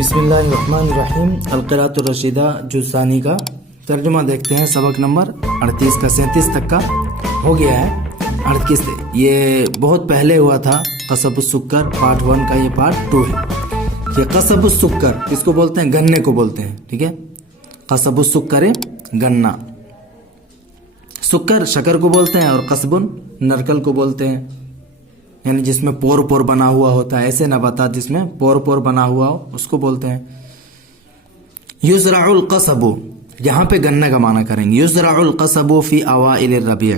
بسم اللہ الرحمن الرحیم القراءۃ الرشیدہ جز ثانی کا ترجمہ دیکھتے ہیں. سبق نمبر 38 کا 37 تک کا ہو گیا ہے. 38 یہ بہت پہلے ہوا تھا. قصب السکر پارٹ 1 کا یہ پارٹ 2 ہے. یہ قصب السکر کس کو بولتے ہیں؟ گنے کو بولتے ہیں. ٹھیک ہے، قصب السکر گنا، سکر شکر کو بولتے ہیں اور قصب نرکل کو بولتے ہیں، یعنی جس میں پور پور بنا ہوا ہوتا ہے. ایسے نباتات جس میں پور پور بنا ہوا ہو اس کو بولتے ہیں. یزرع القصب، یہاں پہ گنا کا معنی کریں گے. یزرع القصب فی اوائل الربیع.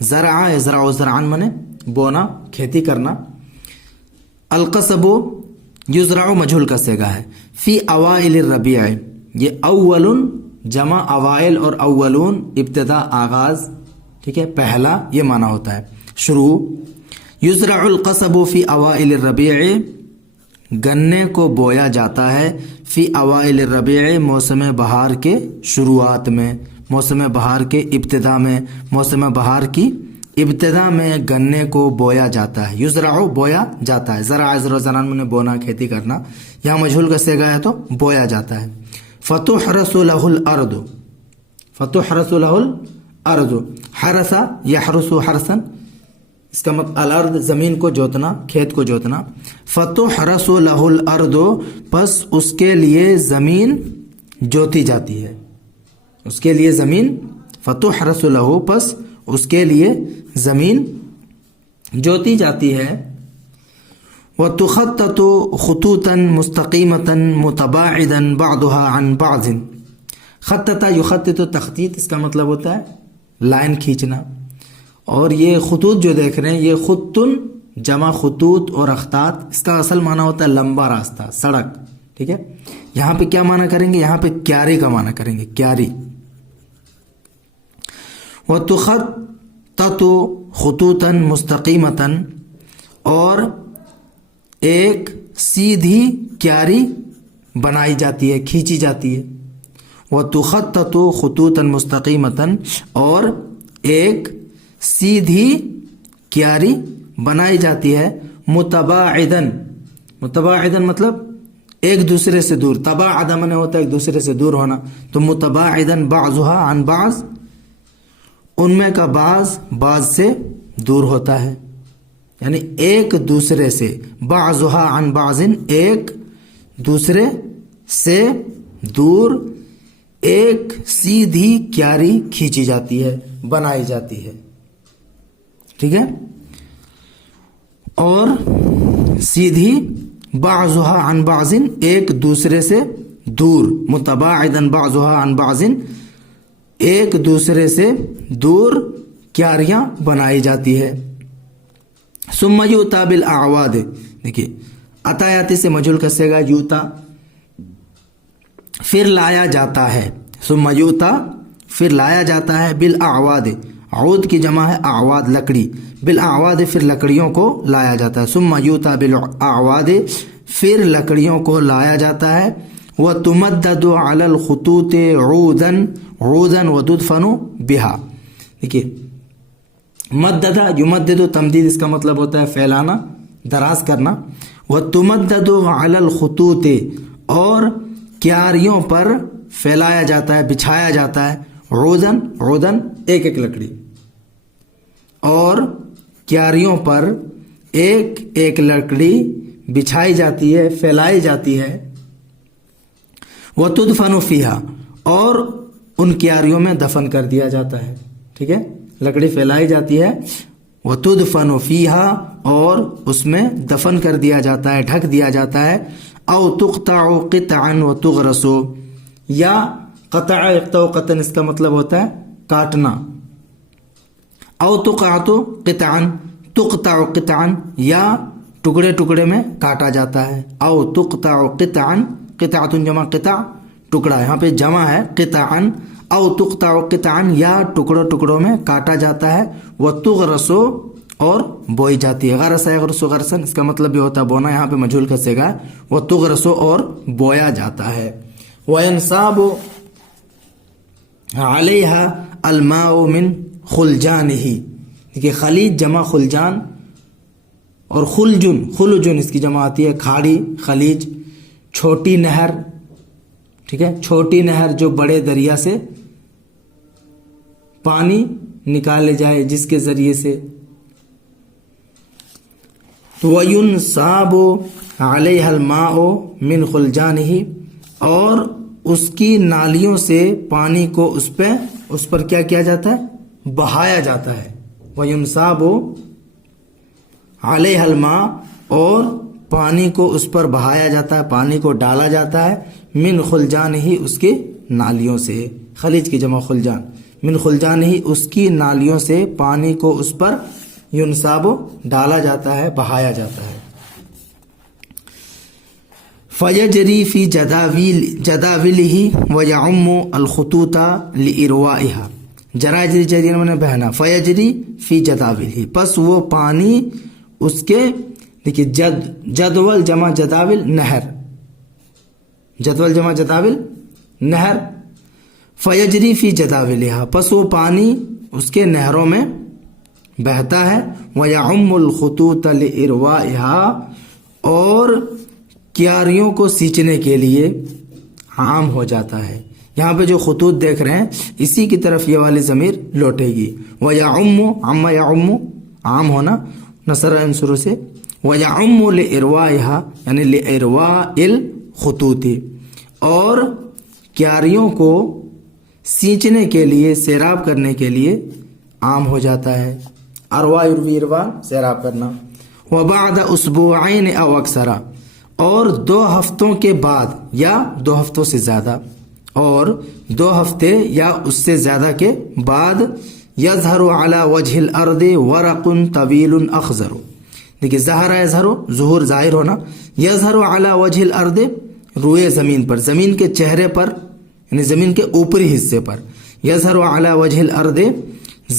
زرع یزرع زرعا منے بونا، کھیتی کرنا. القصب یزرع مجہول کا صیغہ ہے. فی اوائل الربیع، یہ اول جمع اوائل اور اولون ابتدا آغاز. ٹھیک ہے، پہلا یہ معنی ہوتا ہے شروع. یزرع القصب فی اوائل الربیع، گنے کو بویا جاتا ہے. فی اوائل الربیع، موسم بہار کے شروعات میں، موسم بہار کے ابتدا میں، موسم بہار کی ابتدا میں گنے کو بویا جاتا ہے. یزرع بویا جاتا ہے. زرع یزرع زرعن میں بونا، کھیتی کرنا. یہاں مجہول کا صیغہ ہے تو بویا جاتا ہے. فتحرث له الارض، فتحرث له الارض. حرث یحرث حرثا، اس کا مطلب الارض زمین کو جوتنا، کھیت کو جوتنا. فتحرث له الارض، پس اس کے لیے زمین جوتی جاتی ہے. اس کے لیے زمین فتحرث له، پس اس کے لیے زمین جوتی جاتی ہے. وتخطط خطوطا مستقیمتا متباعدا بعضها عن بعض. خطط یخطط تخطیط، اس کا مطلب ہوتا ہے لائن کھینچنا. اور یہ خطوط جو دیکھ رہے ہیں یہ خطن جمع خطوط اور اخطاط، اس کا اصل معنی ہوتا ہے لمبا راستہ، سڑک. ٹھیک ہے، یہاں پہ کیا معنی کریں گے؟ یہاں پہ کیاری کا معنی کریں گے، کیاری. وتخطط خطوطا مستقیمتا، اور ایک سیدھی کیاری بنائی جاتی ہے، کھینچی جاتی ہے. وتخطط خطوطا مستقیمتا، اور ایک سیدھی کیاری بنائی جاتی ہے. متباعدن، متباعدن مطلب ایک دوسرے سے دور. تباعد من ہوتا ہے ایک دوسرے سے دور ہونا. تو متباعدن بعضها عن بعض، ان میں کا بعض سے دور ہوتا ہے، یعنی ایک دوسرے سے. بعضها عن بعض، ایک دوسرے سے دور ایک سیدھی کیاری کھینچی جاتی ہے، بنائی جاتی ہے. ٹھیک ہے، اور سیدھی بعضها عن بعض، ایک دوسرے سے دور. متباعدا بعضها عن بعض، ایک دوسرے سے دور کیاریاں بنائی جاتی ہے. ثم یؤتی بالاعواد، دیکھیے عطایاتی سے مجہول کا صیغہ یوتا، پھر لایا جاتا ہے. ثم یؤتی، پھر لایا جاتا ہے. بالاعواد، عود کی جمع ہے اعواد، لکڑی. بالاعواد، پھر لکڑیوں کو لایا جاتا ہے. ثم یؤتی بالاعواد، پھر لکڑیوں کو لایا جاتا ہے. وتمدد علی الخطوط عودا عودا وتدفن بها. دیکھیے مدد یمدد، تمدید اس کا مطلب ہوتا ہے پھیلانا، دراز کرنا. وتمدد علی الخطوط، اور کیاریوں پر پھیلایا جاتا ہے، بچھایا جاتا ہے. عودن عودن ایک ایک لکڑی، اور کیاریوں پر ایک ایک لکڑی بچھائی جاتی ہے، پھیلائی جاتی ہے. وتدفن فیہا، اور ان کیاریوں میں دفن کر دیا جاتا ہے. ٹھیک ہے، لکڑی پھیلائی جاتی ہے. وتدفن فیہا، اور اس میں دفن کر دیا جاتا ہے، ڈھک دیا جاتا ہے. او تقطع قطعا وتغرس، یا قطع یقطع قطعا اس کا مطلب ہوتا ہے کاٹنا. او تقطع قطعا، تقطع قطعا، یا ٹکڑے ٹکڑے میں کاٹا جاتا ہے. او تقطع قطعا، قطعۃ جمع قطع، ٹکڑا، یہاں پہ جمع ہے قطعا. او تقطع قطعا، یا ٹکڑوں ٹکڑوں میں کاٹا جاتا ہے. وتغرس، اور بوئی جاتی ہے. غرس یغرس غرسا، اس کا مطلب بھی ہوتا ہے بونا، یہاں پہ مجہول کا صیغہ. وتغرس، اور بویا جاتا ہے. وینصاب علیہا الماء من خلجانہ، دیکھیے خلیج جمع خلجان، اور خلجن، خلجن اس کی جمع آتی ہے کھاڑی، خلیج. چھوٹی نہر، ٹھیک ہے، چھوٹی نہر جو بڑے دریا سے پانی نکالے جائے جس کے ذریعے سے. وَيُنْصَابُ عَلَيْهَا الْمَاءُ مِنْ خُلْجَانِهِ، اور اس کی نالیوں سے پانی کو اس پر کیا کیا جاتا ہے؟ بہایا جاتا ہے. وَيُنْصَابُ عَلَيْهَا الْمَاءُ، اور پانی کو اس پر بہایا جاتا ہے، پانی کو ڈالا جاتا ہے، من خلجانہ، اس کی نالیوں سے. خلیج کی جمع خلجان، من خلجانہ، اس کی نالیوں سے پانی کو اس پر ینصاب ڈالا جاتا ہے، بہایا جاتا ہے. فیجری فی جداولہ ویعم الخطوط لإروائها، جراجری جریان میں بہنا، فیجری فی جداولہ، پس وہ پانی اس کے، دیکھیے جدول جمع جداول نہر، جدول جمع جداول نہر، فیجری فی جداولہا، پس وہ پانی اس کے نہروں میں بہتا ہے، ویعم الخطوط لإروائها، اور کیاریوں کو سینچنے کے لیے عام ہو جاتا ہے. یہاں پہ جو خطوط دیکھ رہے ہیں اسی کی طرف یہ والی ضمیر لوٹے گی. ویعم، عم یعم، عام ہونا، نصر انصر سے، ویعم لإروائها، یعنی لإرواء الخطوط، اور کیاریوں کو سینچنے کے لیے، سیراب کرنے کے لیے عام ہو جاتا ہے. اروا یروی اروا، سیراب کرنا. وبعد اسبوعین او اکثر، اور 2 ہفتوں کے بعد یا 2 ہفتوں سے زیادہ، اور 2 ہفتے یا اس سے زیادہ کے بعد، یظہر علی وجہ الارض ورق طویل اخضر، دیکھیے ظہر یظہر، ظہور ظاہر ہونا، یظہر علی وجہ الارض، روئے زمین پر، زمین کے چہرے پر، یعنی زمین کے اوپری حصے پر، یظہر علی وجہ الارض،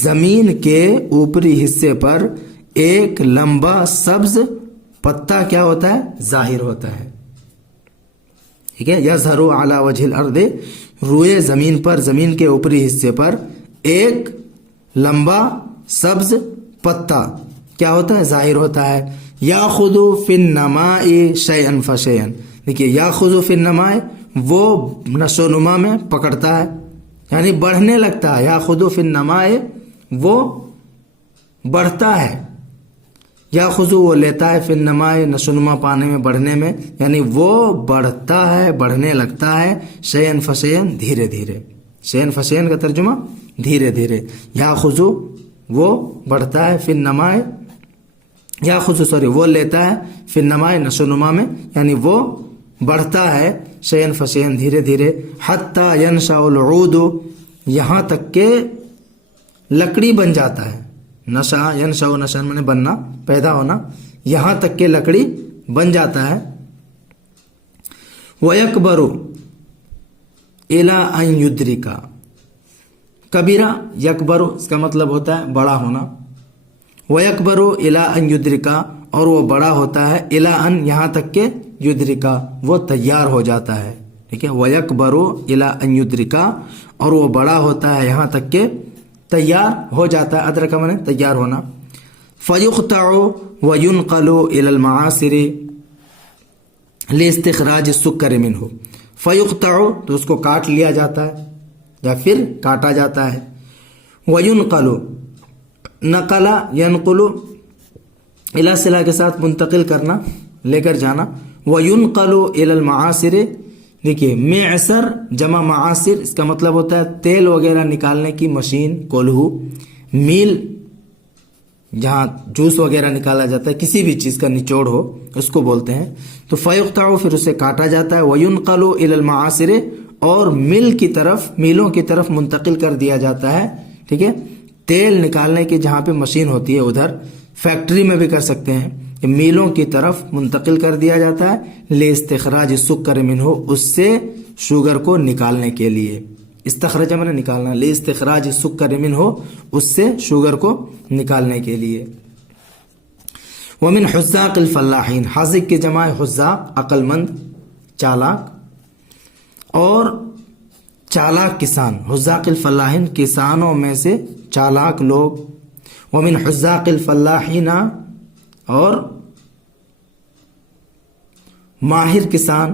زمین کے اوپری حصے پر ایک لمبا سبز پتا کیا ہوتا ہے؟ ظاہر ہوتا ہے. ٹھیک ہے، یظہر علی وجہ الارض، روئے زمین پر، زمین کے اوپری حصے پر ایک لمبا سبز پتا کیا ہوتا ہے؟ ظاہر ہوتا ہے. یاخذ فی النماء شیئا فشیئا، دیکھیے یاخذ فی النماء، وہ نشو و نما میں پکڑتا ہے، یعنی بڑھنے لگتا ہے. یاخذ فی النماء، وہ بڑھتا ہے. یاخذ، وہ لیتا ہے، فی النماء، نشو و نما پانے میں، بڑھنے میں، یعنی وہ بڑھتا ہے، بڑھنے لگتا ہے، شیئا فشیئا، دھیرے دھیرے. شیئا فشیئا کا ترجمہ دھیرے دھیرے. یاخذ، وہ بڑھتا ہے، فی النماء، یاخذ وہ لیتا ہے، فی النماء، نشو و نما میں، یعنی وہ بڑھتا ہے، شیئا فشیئا، دھیرے دھیرے. حتی ینشأ العود، یہاں تک کہ لکڑی بن جاتا ہے. نشا، ینشأ، نشأ میں بننا، پیدا ہونا، یہاں تک کہ لکڑی بن جاتا ہے. وَيَكْبَرُ إِلَىٰ أَن يُدْرِكَ، کبیرہ، یکبر، اس کا مطلب ہوتا ہے بڑا ہونا. وَيَكْبَرُ إِلَىٰ أَن يُدْرِكَ، اور وہ بڑا ہوتا ہے، إِلَىٰ أَن، یہاں تک کہ يُدْرِكَ، وہ تیار ہو جاتا ہے. ٹھیک ہے، وَيَكْبَرُ إِلَىٰ أَن يُدْرِكَ، اور وہ بڑا ہوتا ہے یہاں تک کہ تیار ہو جاتا ہے. ادرک معنی تیار ہونا. فَيُقْطَعُ وَيُنْقَلُ إِلَى الْمَعَاصِرِ لِاسْتِخْرَاجِ السُّكَّرِ مِنْهُ، فَيُقْطَعُ، تو اس کو کاٹ لیا جاتا ہے یا پھر کاٹا جاتا ہے. وَيُنْقَلُ، نقل ينقل، الی صلہ کے ساتھ منتقل کرنا، لے کر جانا. وَيُنْقَلُ إِلَى الْمَعَاصِرِ، دیکھیے معصر جمع معاصر، اس کا مطلب ہوتا ہے تیل وغیرہ نکالنے کی مشین، کولہو، میل جہاں جوس وغیرہ نکالا جاتا ہے، کسی بھی چیز کا نچوڑ ہو اس کو بولتے ہیں. تو فیقطع، پھر اسے کاٹا جاتا ہے. وَيُنْقَلُ إِلَى الْمَعَاصِرِ، اور مل کی طرف، میلوں کی طرف منتقل کر دیا جاتا ہے. ٹھیک ہے، تیل نکالنے کی جہاں پہ مشین ہوتی ہے ادھر، فیکٹری میں بھی کر سکتے ہیں، میلوں کی طرف منتقل کر دیا جاتا ہے. لِاسْتِخْرَاجِ السُّكَّرِ مِنْهُ، اس سے شوگر کو نکالنے کے لیے. استخرج میں نے نکالنا، لِاسْتِخْرَاجِ السُّكَّرِ مِنْهُ، اس سے شوگر کو نکالنے کے لیے. وَمِنْ حُزَّاقِ الْفَلَّاحِينَ، حاذق کی جمع حزاق، عقل مند، چالاک، اور چالاک کسان. حزاق الفلاحین، کسانوں میں سے چالاک لوگ. وَمِنْ حُزَّاقِ الْفَلَّاحِينَ، اور ماہر کسان،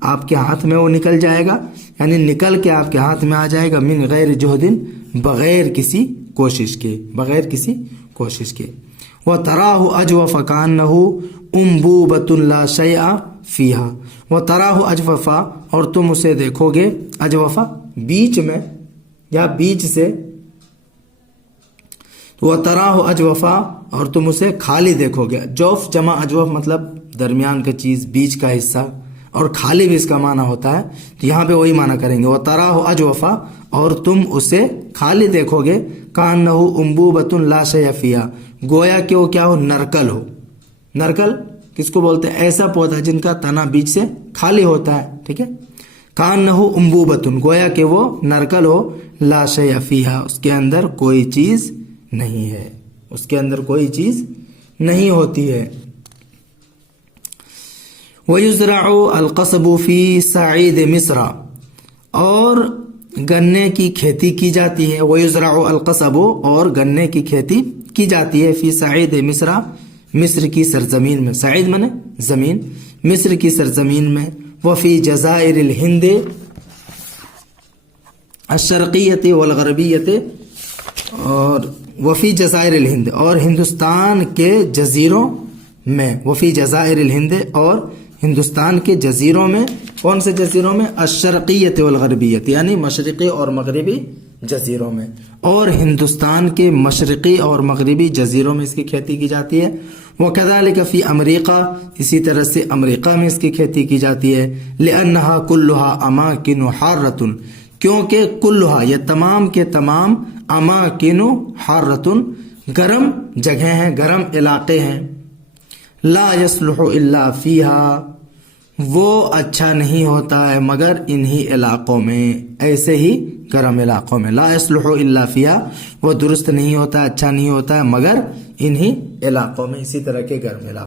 آپ کے ہاتھ میں وہ نکل جائے گا، یعنی نکل کے آپ کے ہاتھ میں آ جائے گا، من غیر جہدن، بغیر کسی کوشش کے، بغیر کسی کوشش کے۔ وَتَرَاهُ أَجْوَفَ كَأَنَّهُ أُنْبُوبَةٌ لَا شَيْءَ فِيهَا۔ وَتَرَاهُ أَجْوَفَ، اور تم اسے دیکھو گے، اجوفا بیچ میں یا بیچ سے، وَتَرَاهُ أَجْوَفَ، اور تم اسے خالی دیکھو گے۔ جوف جمع اجوف مطلب درمیان کا چیز، بیچ کا حصہ، اور خالی بھی اس کا معنی ہوتا ہے، تو یہاں پہ وہی معنی کریں گے، وَتَرَاهُ أَجْوَفَ، اور تم اسے خالی دیکھو گے، كَأَنَّهُ أُنْبُوبَةٌ لَا شَيْءَ فِيهَا، گویا کہ وہ کیا ہو، نرکل ہو۔ نرکل کس کو بولتے ہیں؟ ایسا پودا جن کا تنا بیچ سے خالی ہوتا ہے، ٹھیک ہے۔ كَأَنَّهُ أُنْبُوبَةٌ، گویا کہ وہ نرکل ہو، لَا شَيْءَ فِيهَا، اس کے اندر کوئی چیز نہیں ہے، اس کے اندر کوئی چیز نہیں ہوتی ہے۔ وَيُزْرَعُ الْقَصْبُ فِي صَعِيدِ مِصْرَ، اور گنے کی کھیتی کی جاتی ہے۔ وَيُزْرَعُ الْقَصْبُ، اور گنے کی کھیتی کی جاتی ہے، فی صعید مصر، مصر کی سرزمین میں، صعید منے زمین، مصر کی سرزمین میں، وفی جزائر الہند الشرقیت والغربیت، اور وفی جزائر الہند، اور ہندوستان کے جزیروں میں، وفی جزائر الہند، اور ہندوستان کے جزیروں میں، کون سے جزیروں میں؟ الشرقیت والغربیت، یعنی مشرقی اور مغربی جزیروں میں، اور ہندوستان کے مشرقی اور مغربی جزیروں میں اس کی کھیتی کی جاتی ہے۔ وَكَذَلِكَ فِي امریکہ، اسی طرح سے امریکہ میں اس کی کھیتی کی جاتی ہے۔ لِأَنَّهَا كُلُّهَا أَمَاكِنُ حَارَّةٌ، کیونکہ کلھا، یہ تمام کے تمام، اماکن حارۃ، گرم جگہیں ہیں، گرم علاقے ہیں۔ لا يصلح الا فیہا، وہ اچھا نہیں ہوتا ہے مگر انہی علاقوں میں، ایسے ہی گرم علاقوں میں۔ لا يصلح الا فیہا، وہ درست نہیں ہوتا، اچھا نہیں ہوتا ہے مگر انہی علاقوں میں، اسی طرح کے گرم علاقوں میں۔